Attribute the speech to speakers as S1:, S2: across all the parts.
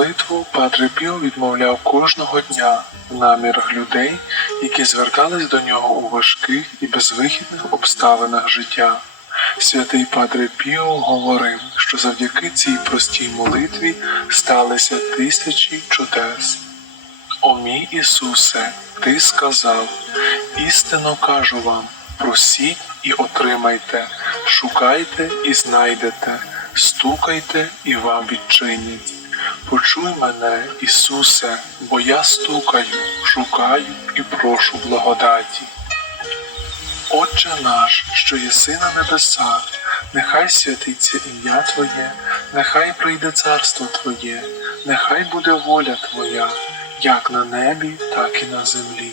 S1: молитву Падре Піо відмовляв кожного дня в намірах людей, які звертались до нього у важких і безвихідних обставинах життя. Святий Падре Піо говорив, що завдяки цій простій молитві сталися тисячі чудес. О мій Ісусе, Ти сказав, істинно кажу вам, просіть і отримайте, шукайте і знайдете, стукайте і вам відчинять. Почуй мене, Ісусе, бо я стукаю, шукаю і прошу благодаті. Отче наш, що єси на небесах, нехай святиться ім'я Твоє, нехай прийде царство Твоє, нехай буде воля Твоя, як на небі, так і на землі.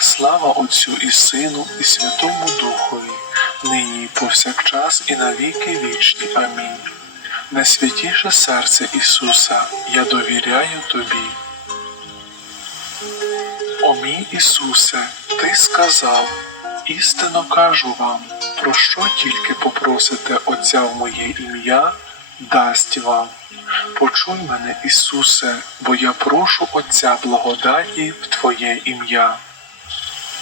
S1: Слава Отцю і Сину, і Святому Духові, нині і повсякчас, і навіки вічні. Амінь. Найсвятіше серце Ісуса, я довіряю Тобі. О мій Ісусе, Ти сказав, істинно кажу вам, про що тільки попросите Отця в моє ім'я, дасть вам. Почуй мене, Ісусе, бо я прошу Отця благодаті в Твоє ім'я.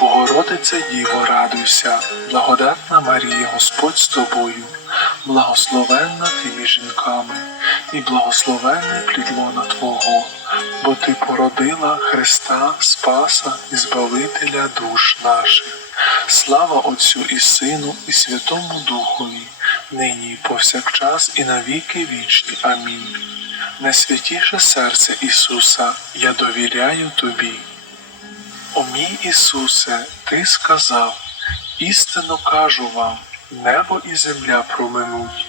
S1: Богородице Діво, радуйся, благодатна Марія, Господь з тобою, благословенна ти між жінками, і благословенний плід лона Твого, бо ти породила Христа, Спаса і Збавителя душ наших. Слава Отцю і Сину, і Святому Духові, нині і повсякчас, і навіки вічні. Амінь. Найсвятіше серце Ісуса, я довіряю Тобі. О мій Ісусе, Ти сказав, істинно кажу вам, небо і земля проминуть,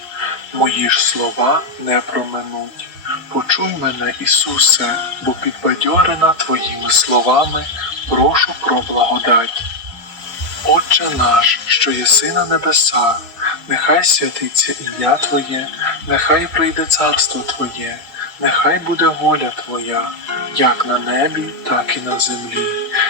S1: мої ж слова не проминуть. Почуй мене, Ісусе, бо підбадьорена Твоїми словами, прошу про благодать. Отче наш, що єси на небесах, нехай святиться ім'я Твоє, нехай прийде царство Твоє, нехай буде воля Твоя, як на небі, так і на землі.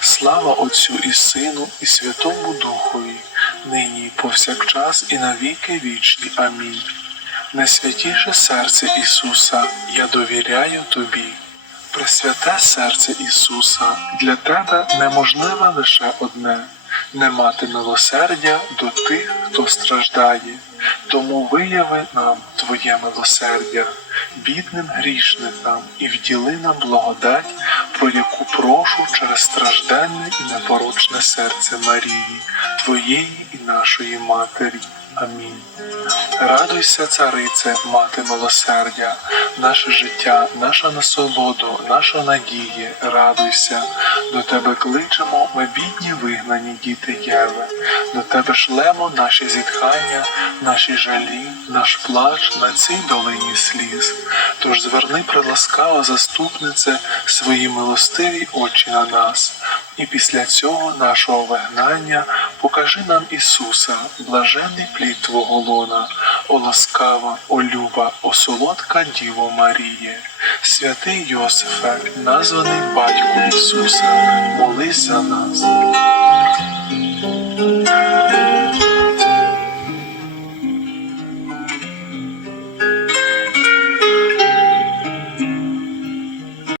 S1: Слава Отцю і Сину, і Святому Духові, нині повсякчас, і навіки вічні. Амінь. Найсвятіше серце Ісуса, я довіряю Тобі. Пресвяте серце Ісуса, для Тебе неможливе лише одне не мати милосердя до тих, хто страждає. Тому вияви нам Твоє милосердя, бідним грішникам, і вділи нам благодать, про яку прошу через стражденне і непорочне серце Марії, Твоєї і нашої Матері. Амінь. Радуйся, царице, мати милосердя, наше життя, наша насолода, наша надія, радуйся, до тебе кличемо, ми бідні вигнані діти Єви, до тебе шлемо наші зітхання, наші жалі, наш плач на цій долині сліз. Тож зверни приласкава заступнице свої милостиві очі на нас, І після цього нашого вигнання покажи нам Ісуса, блажений плід Твого лона, о ласкава, о люба, о солодка Діво Маріє, святий Йосифе, названий батьком Ісуса, молись за нас.